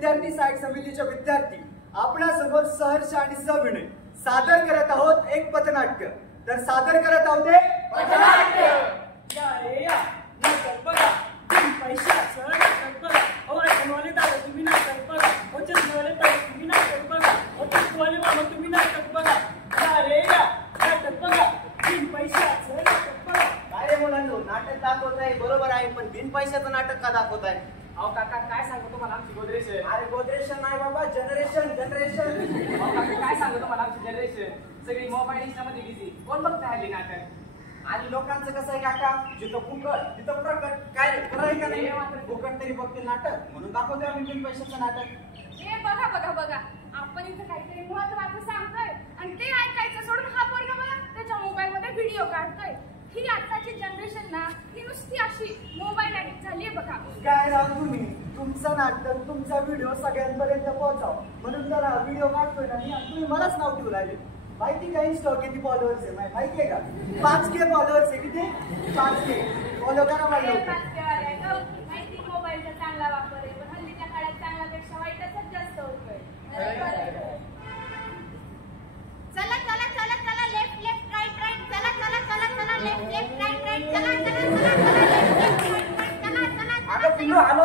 विद्यार्थी सहाय्यक समितीचे विद्यार्थी आपणासमोर सहर्ष आणि सविनय सादर करत आहोत एक पथनाट्य। तर सादर करत आहोत एक पथनाट्य। या रे या नाटक बघा, पैशाचं नाटक बघा, वाले दादा तुम्ही नाटक बघा, चंद्रवाले दादा तुम्ही नाटक बघा, चंद्रवाले मामा तुम्ही नाटक बघा। या रे या नाटक बघा, पैशाचं नाटक बघा। काय रे मुलांनो, नाटक दाखवताय बरोबर आहे, पण बिन पैशाचं नाटक का दाखवताय? अहो काका काय सांगतो तुम्हाला आमची गोदरेज आहे। अरे गोदरेशन नाही बाबा, जनरेशन। अहो काका काय सांगतो तुम्हाला आमची जनरेशन सगळी मोबाईल इंस्टामध्ये बिझी, कोण बघता हल्ली नाटक? आणि लोकांचं कसं आहे काका, जिथं फुकट तिथं प्रकट। काय रे खरं आहे का नाही? फुकट तरी बघते नाटक, म्हणून दाखवतोय आम्ही बिन पैशाचं नाटक। हे बघा बघा बघा, आपण इथे काहीतरी महत्त्वाचं सांगतोय आणि ते ऐकायचं सोडून हा पोरगा बघा त्याच्या मोबाईल मध्ये व्हिडिओ काढतोय। ही आताची जनरेशन ना, ही नुसती अशी मोबाईल ऍडिक्ट झालीये बघा। काय राव तुम्ही, तुमचं नाटक तुमचा व्हिडिओ सगळ्यांपर्यंत पोहोचाव म्हणून जरा व्हिडिओ काढतोय ना मी, तुम्ही मलाच नाव ठेवू लागले। माहिती का इंस्टा किती फॉलोअर्स आहे माहितीये का? 5K फॉलोअर्स आहे। किती? 5K फॉलो करा मला। माहिती मोबाईलचा चांगला वापर आहे, पण हल्लीच्या काळात चांगल्यापेक्षा वाईटच जास्त होतोय। चला चला चला चला, लेफ्ट लेफ्ट राईट राईट, चला चला चला चला, लेफ्ट लेफ्ट राईट राईट, चला चला चला चला, लेफ्ट लेफ्ट राईट राईट, चला चला। अगं पिल्लू आलो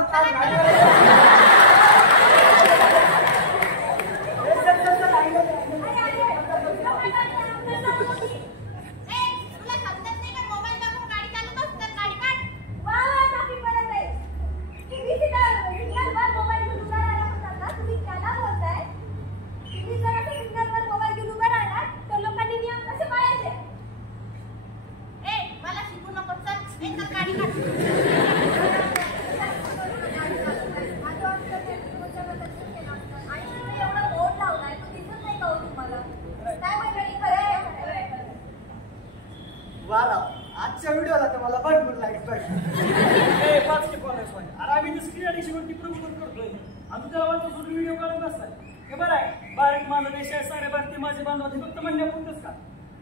आजच्या व्हिडिओला तर मला भरपूर लाईक ए 5K फॉलोअर्स पाहिजे। अरे आम्ही स्क्रीन ॲडिक्शनवरती प्रमोट करतोय, आम्ही त्याला वाटतं सोडून व्हिडिओ काढत असतात। हे बरं आहे, भारत माझा देश आहे, सारे भारतीय माझे बांधव, हे फक्त म्हणण्यापुरतंच का?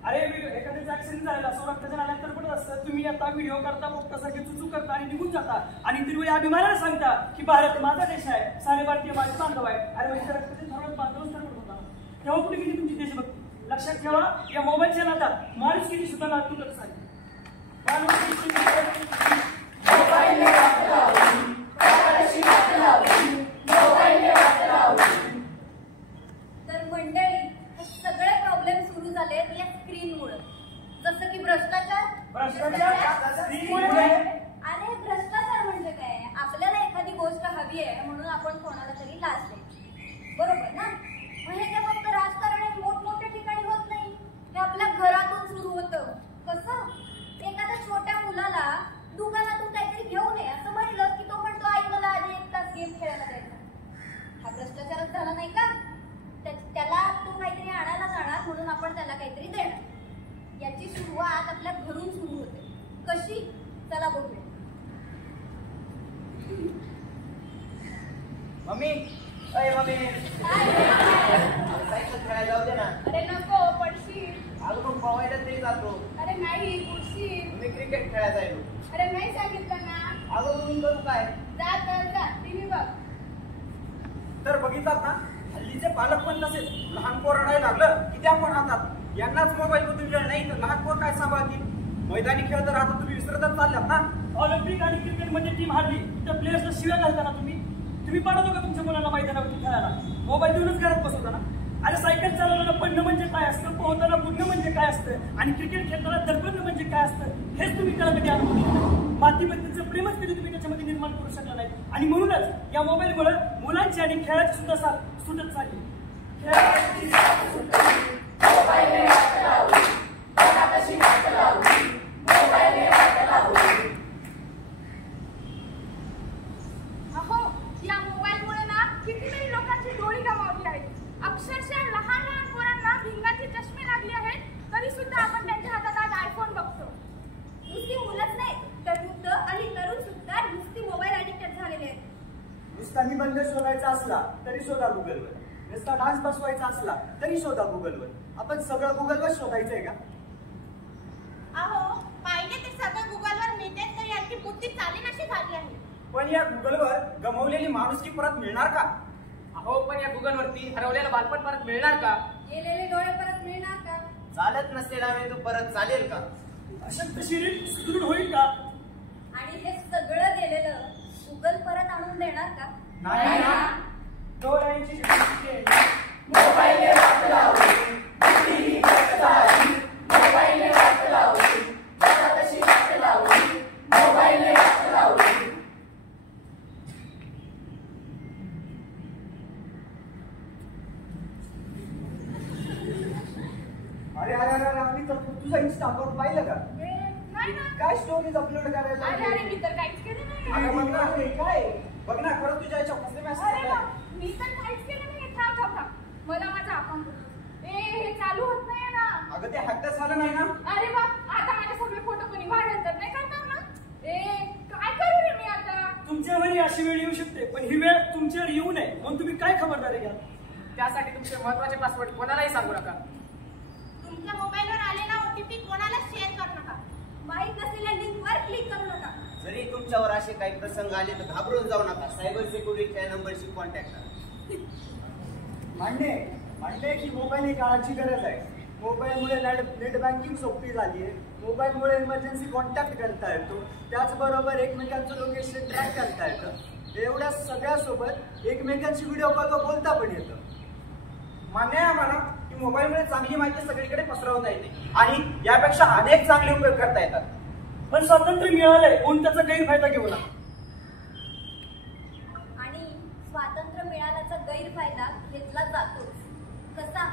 अरे एखाद्याचं ऍक्सिडेंट झालेला, रक्तजन आल्यानंतर पडत असतं, तुम्ही आता व्हिडिओ करता, बघतासारखे चुचू करता आणि निघून जाता आणि तिरुवेळी अभिमानाने सांगता की भारत माझा देश आहे, सारे भारतीय माझे बांधव आहे। अरे म्हणजे रक्तजन ठरवत बांधवच तर पडत होता, तेव्हा कुठे गेली तुमची देशभक्ती? लक्षात ठेवा, या मोबाईलच्या नादात माणूस किती सुद्धा नाद तुटत सांगते। तर मंडळी, सगळे प्रॉब्लेम सुरू झाले या स्क्रीनमुळे, जसं की भ्रष्टाचार। अरे भ्रष्टाचार म्हणजे काय? आपल्याला एखादी गोष्ट हवी आहे म्हणून आपण कोणाला तरी लाच द्यायची, बरोबर ना? म्हणजे हे फक्त राजकारण मोठमोठ्या ठिकाणी होत नाही, हे आपल्या घरातून सुरू होतं। कसं? एखाद्या छोट्या मुलाला दुकानातून काहीतरी घेऊन ये असं म्हणलं की तो म्हणतो आई मला आधी 1 तास गेम खेळायला जायचा। हा भ्रष्टाचारच झाला नाही का? त्याला तो काहीतरी आणायला जाणार म्हणून आपण त्याला काहीतरी देणार। याची सुरुवात आपल्या घरून सुरू होते। कशी? चला बघूया। मम्मी, अय मम्मी, सायकल खेळायला जाऊ दे ना। अरे नको, पडशील। अगं मग पवायला ते जातो। अरे नाही, पडशील। मी क्रिकेट खेळायला जायलो। अरे नाही सांगितलं ना। अगं म्हणून करू काय? जा तर जा, टीव्ही बघ। तर बघितलात ना, हल्लीचे पालक पण नसेल, लहान पोर रडायला लागलं की त्या पण हातात यांनाच मोबाईल मधून वेळ नाही तर लहान पोर काय सांभाळतील? मैदानी खेळ तर आता तुम्ही विसरतच चालल्यात ना। ऑलिम्पिक आणि क्रिकेट मध्ये टीम हारली तर प्लेयर्सला शिव्या घालताना तुम्ही पाठवतो का तुमच्या मुलांना मैदानावरती खेळायला? मोबाईल देऊनच घरात बसवता ना? अरे सायकल चालवताना पडणं म्हणजे काय असतं, पोहताना बुडणं म्हणजे काय असतं आणि क्रिकेट खेळताना दडपणं म्हणजे काय असतं, हेच तुम्ही त्याला कधी अनुभव केला? मातीबद्दलचं प्रेमच कधी तुम्ही त्याच्यामध्ये निर्माण करू शकला नाही आणि म्हणूनच या मोबाईलमुळे मुलांची आणि खेळाची सुद्धा साथ सुटत चालली। अहो, या मोबाईलमुळे ना कितीतरी लोकांची डोळी गमावली आहेत। अक्षरशः लहान लहान पोरांना भिंगाचे चष्मे लागले आहेत, तरी सुद्धा आपण त्यांच्या हातात आज आयफोन बघतो। नुसती मुलंच नाही तर वृद्ध आणि तरुण सुद्धा नुसती मोबाईल ऍडिक्टेड झालेले आहेत। नुसता निबंध शोधायचा असला तरी शोधा गुगलवर, नुसता डान्स बसवायचा असला तरी शोधा गुगलवर। आपण सगळं गुगलवर शोधायचंय का? अहो, पाहिजे ते सगळं गुगलवर मिळते तर यांची बुद्धी चालीनाशी झाली आहे। पण या गुगलवर गमावलेली माणुसकी परत मिळणार का? अहो पण या गुगलवरती हरवलेलं बालपण परत मिळणार का? गेलेले डोळे परत मिळणार का? चालत नसलेला मेंदू परत चालेल का? अशक्त शरीर सुदृढ होईल का? आणि हे सगळं गेलेलं गुगल परत आणून देणार का? नाही ना. डोळ्यांची मोबाईलने वाट लावली, बुद्धीही वाट लावली. मोबाईलने वाट लावली, जगातशी वाट लावली. मोबाईलने वाट लावली. अरे अरे अरे आम्ही तर तुझा इंस्टा अकाउंट पाहिलं का? नाही ना. काय स्टोरीज अपलोड करायला अरे अरे मी तर काहीच केलं नाही. अगं बघ ना, अरे काय बघ ना खरंच तुझ्या याच्या कसले अरे मेसेज वा, मी तर काहीच केलं नाही. थांब थांब थांब, मला माझा अकाउंट हे चालू होत नाही ना. अगं ते हॅक झालं नाही ना. अरे वा, आता माझे सगळे फोटो कोणी व्हायरल तर नाही करणार ना. काय करू रे मी आता? तुमच्यावरही अशी वेळ येऊ शकते, पण ही वेळ तुमच्यावर येऊ नये म्हणून तुम्ही काय खबरदारी घ्या? त्यासाठी तुमचे महत्वाचे पासवर्ड कोणालाही सांगू नका. तुमच्या मोबाईलवर आलेला ओटीपी कोणाला शेअर करू नका. माहित नसलेल्या लिंकवर क्लिक करू नका. जरी तुमच्यावर असे काही प्रसंग आले तर घाबरून जाऊ नका. सायबर सिक्युरिटीच्या नंबरशी कॉन्टॅक्ट करा. म्हणणे की मोबाईल ही काळाची गरज आहे. मोबाईलमुळे नेट बँकिंग सोपी झाली आहे. मोबाईलमुळे इमर्जन्सी कॉन्टॅक्ट करता येतो. त्याचबरोबर एकमेकांचं लोकेशन ट्रॅक करता येतं. एवढ्या सगळ्यासोबत एकमेकांशी व्हिडिओ कॉलवर बोलता पण येतं. मान्य आहे आम्हाला की मोबाईलमुळे चांगली माहिती सगळीकडे पसरवता येते आणि यापेक्षा अनेक चांगले उपयोग करता येतात. पण स्वातंत्र्य मिळालंय म्हणून त्याचा गैरफायदा घेऊ नका. आणि स्वातंत्र्य मिळाल्याचा गैरफायदा घेतला जातोच. कसा?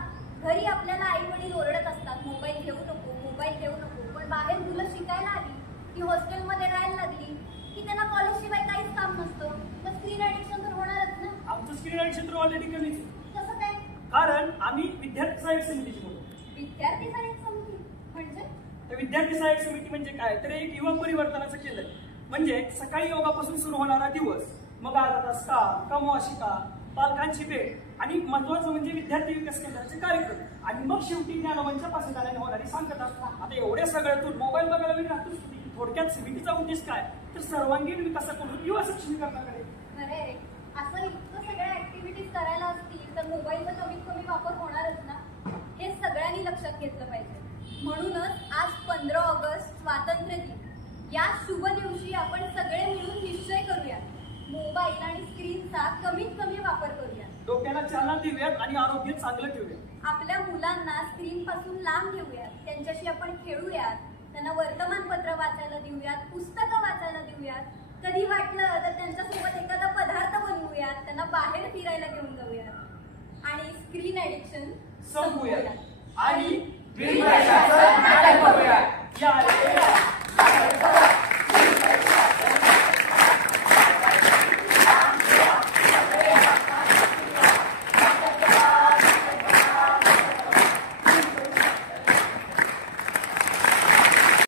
घरी आपल्याला आई वडील ओरडत असतात, मोबाईल घेऊ नको, मोबाईल घेऊ नको. पण बाहेर मुलं शिकायला आली की हॉस्टेलमध्ये राहायला लागली की त्यांना कॉलेजशिवाय काहीच काम नसतं. मग स्क्रीन ऍडिक्शन तर होणारच ना. आमचं स्क्रीन ऍडिक्शन तर ऑलरेडी कमीच आहे. कसं काय? कारण आम्ही विद्यार्थी सहाय्यक समितीची बोलतो. विद्यार्थी सहाय्यक समिती म्हणजे? तर विद्यार्थी सहाय्यक समिती म्हणजे काय? तर एक युवा परिवर्तनाचं केंद्र. म्हणजे सकाळी योगापासून सुरू होणारा दिवस, मग अर्धा तास काम, कमवाशिका, पालकांची भेट आणि महत्वाचं म्हणजे विद्यार्थी विकास केंद्राचे कार्यक्रम आणि मग शेवटी ज्ञानोबांच्या पासेदाराने होणारी सांगता. आता एवढ्या सगळ्यातून मोबाईल बघायला वेळ राहतोच. थोडक्यात समितीचा उद्देश काय? तर सर्वांगीण विकासाकडून युवा सक्षमीकरणाकडे. अरे असं इतकं सगळ्या ऍक्टिव्हिटीज करायला असतील तर मोबाईलचा कमीत कमी वापर होणारच ना. हे सगळ्यांनी लक्षात घेतलं पाहिजे. म्हणूनच आज 15 ऑगस्ट स्वातंत्र्य दिन या शुभ दिवशी आपण सगळे मिळून निश्चय करूया, मोबाईल आणि स्क्रीनचा कमीत कमी वापर करूया. डोक्याला चालना देऊयात आणि आरोग्य चांगलं ठेवूयात. आपल्या मुलांना स्क्रीन पासून लांब ठेवूयात. त्यांच्याशी आपण खेळूयात, त्यांना वर्तमानपत्र वाचायला देऊयात, पुस्तकं वाचायला देऊयात. कधी वाटलं तर त्यांच्यासोबत एखादा पदार्थ बनवूयात, त्यांना बाहेर फिरायला घेऊन जाऊयात आणि स्क्रीन ऍडिक्शन संपवूयात. आणि नाटक बघूया. या